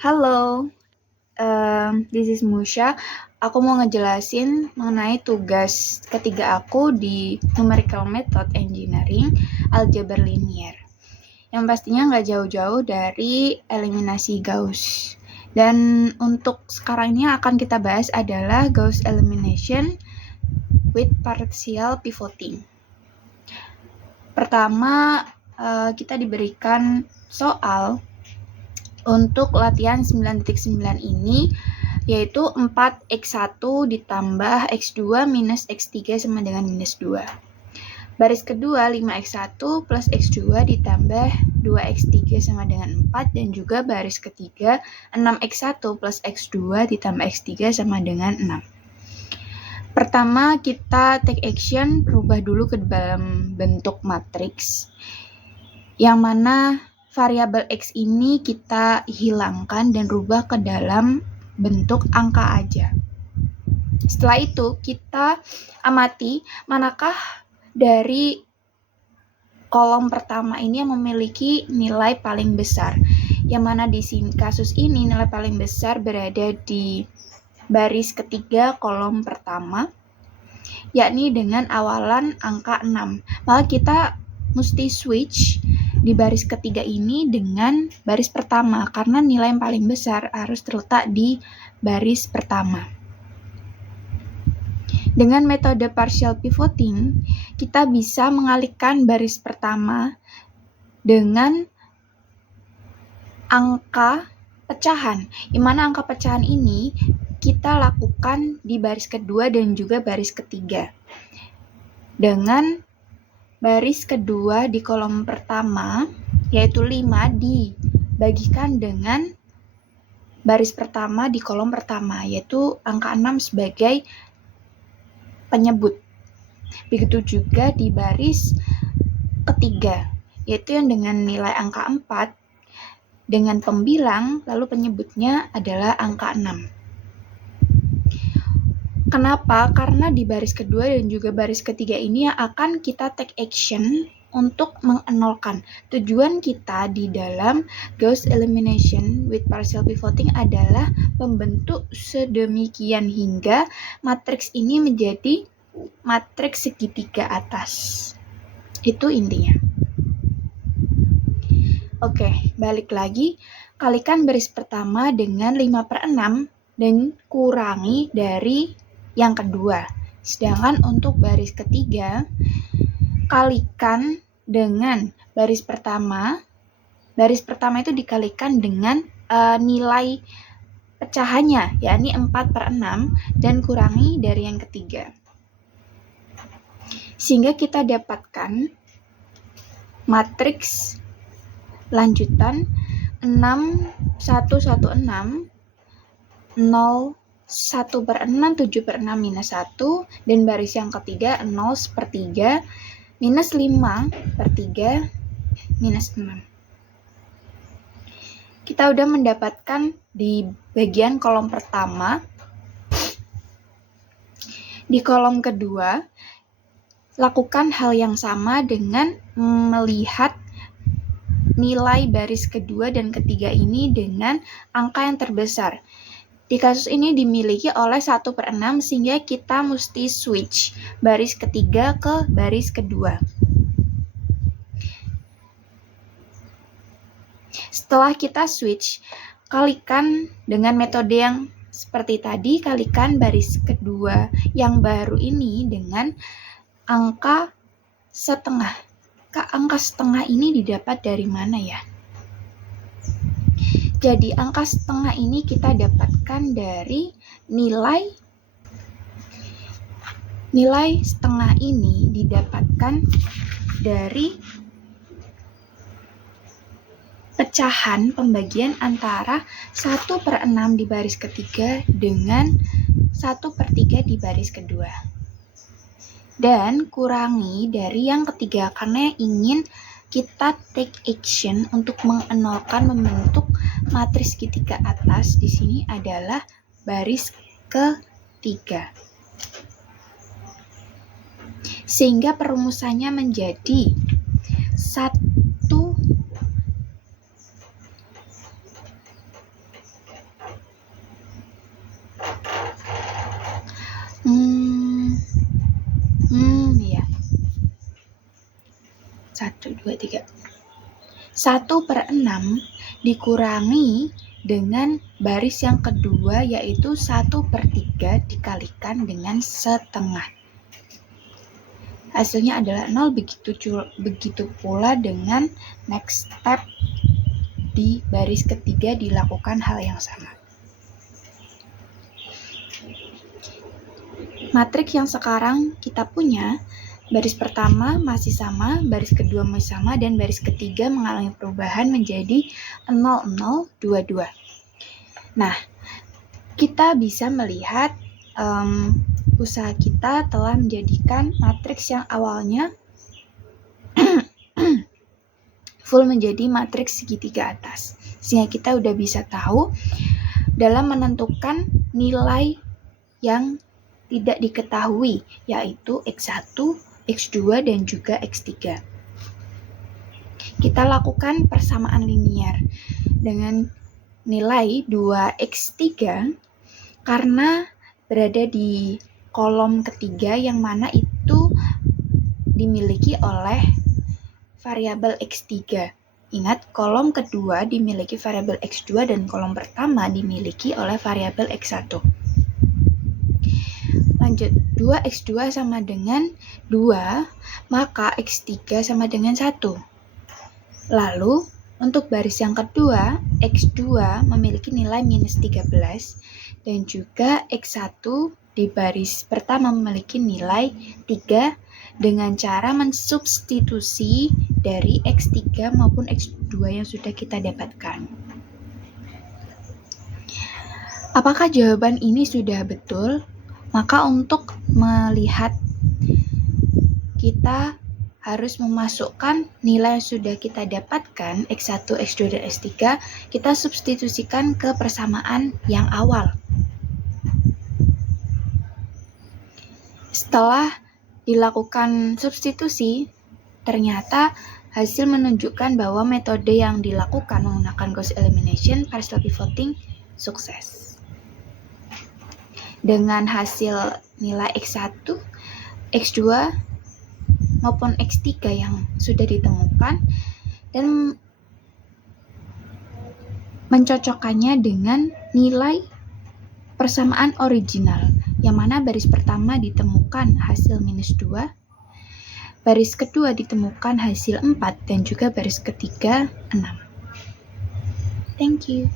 Halo, this is Musha. Aku mau ngejelasin mengenai tugas ketiga aku di Numerical Method Engineering, Aljabar Linear. Yang pastinya nggak jauh-jauh dari eliminasi Gauss. Dan untuk sekarang ini akan kita bahas adalah Gauss Elimination with Partial Pivoting. Pertama, kita diberikan soal untuk latihan 9.9 ini, yaitu 4x1 ditambah x2 minus x3 sama dengan minus 2. Baris kedua 5x1 plus x2 ditambah 2x3 sama dengan 4, dan juga baris ketiga 6x1 plus x2 ditambah x3 sama dengan 6. Pertama, kita take action, rubah dulu ke dalam bentuk matriks, yang mana variabel X ini kita hilangkan dan rubah ke dalam bentuk angka aja. Setelah itu kita amati manakah dari kolom pertama ini yang memiliki nilai paling besar. Yang mana di sini kasus ini nilai paling besar berada di baris ketiga kolom pertama, yakni dengan awalan angka 6. Maka kita mesti switch di baris ketiga ini dengan baris pertama, karena nilai yang paling besar harus terletak di baris pertama. Dengan metode partial pivoting, kita bisa mengalihkan baris pertama dengan angka pecahan, di mana angka pecahan ini kita lakukan di baris kedua dan juga baris ketiga. Dengan baris kedua di kolom pertama, yaitu 5, dibagikan dengan baris pertama di kolom pertama, yaitu angka 6 sebagai penyebut. Begitu juga di baris ketiga, yaitu yang dengan nilai angka 4 dengan pembilang, lalu penyebutnya adalah angka 6. Kenapa? Karena di baris kedua dan juga baris ketiga ini akan kita take action untuk mengenolkan. Tujuan kita di dalam Gauss Elimination with Partial Pivoting adalah membentuk sedemikian hingga matriks ini menjadi matriks segitiga atas. Itu intinya. Oke, balik lagi. Kalikan baris pertama dengan 5/6 dan kurangi dari yang kedua. Sedangkan untuk baris ketiga, kalikan dengan baris pertama itu dikalikan dengan nilai pecahannya, yakni 4/6, dan kurangi dari yang ketiga. Sehingga kita dapatkan matriks lanjutan 6, 1, 1, 6, 0, 1/6, 7/6, minus 1, dan baris yang ketiga 0/3, minus 5/3, minus 6. Kita udah mendapatkan di bagian kolom pertama. Di kolom kedua, lakukan hal yang sama dengan melihat nilai baris kedua dan ketiga ini dengan angka yang terbesar. Di kasus ini dimiliki oleh 1/6, sehingga kita mesti switch baris ketiga ke baris kedua. Setelah kita switch, kalikan dengan metode yang seperti tadi, kalikan baris kedua yang baru ini dengan angka setengah. Angka setengah ini didapat dari mana ya? Jadi angka setengah ini kita dapatkan dari nilai setengah ini didapatkan dari pecahan pembagian antara 1/6 di baris ketiga dengan 1/3 di baris kedua. Dan kurangi dari yang ketiga, karena ingin kita take action untuk mengenolkan membentuk matriks segitiga atas. Di sini adalah baris ketiga. Sehingga perumusannya menjadi 1 1/6 dikurangi dengan baris yang kedua, yaitu 1/3 dikalikan dengan setengah. Hasilnya adalah 0, begitu pula dengan next step di baris ketiga dilakukan hal yang sama. Matriks yang sekarang kita punya, baris pertama masih sama, baris kedua masih sama, dan baris ketiga mengalami perubahan menjadi 0, 0, 2, 2. Nah, kita bisa melihat usaha kita telah menjadikan matriks yang awalnya full menjadi matriks segitiga atas. Sehingga kita udah bisa tahu dalam menentukan nilai yang tidak diketahui, yaitu X1, X2, dan juga X3. Kita lakukan persamaan linier dengan nilai 2X3 karena berada di kolom ketiga yang mana itu dimiliki oleh variabel X3. Ingat, kolom kedua dimiliki variabel X2 dan kolom pertama dimiliki oleh variabel X1. Lanjut, 2X2 sama dengan 2, maka X3 sama dengan 1. Lalu, untuk baris yang kedua, X2 memiliki nilai minus 13, dan juga X1 di baris pertama memiliki nilai 3 dengan cara mensubstitusi dari X3 maupun X2 yang sudah kita dapatkan. Apakah jawaban ini sudah betul? Maka untuk melihat, kita harus memasukkan nilai yang sudah kita dapatkan, X1, X2, dan X3, kita substitusikan ke persamaan yang awal. Setelah dilakukan substitusi, ternyata hasil menunjukkan bahwa metode yang dilakukan menggunakan Gauss elimination, partial pivoting, sukses. Dengan hasil nilai X1, X2, maupun X3 yang sudah ditemukan dan mencocokkannya dengan nilai persamaan original, yang mana baris pertama ditemukan hasil minus 2, baris kedua ditemukan hasil 4, dan juga baris ketiga 6. Thank you.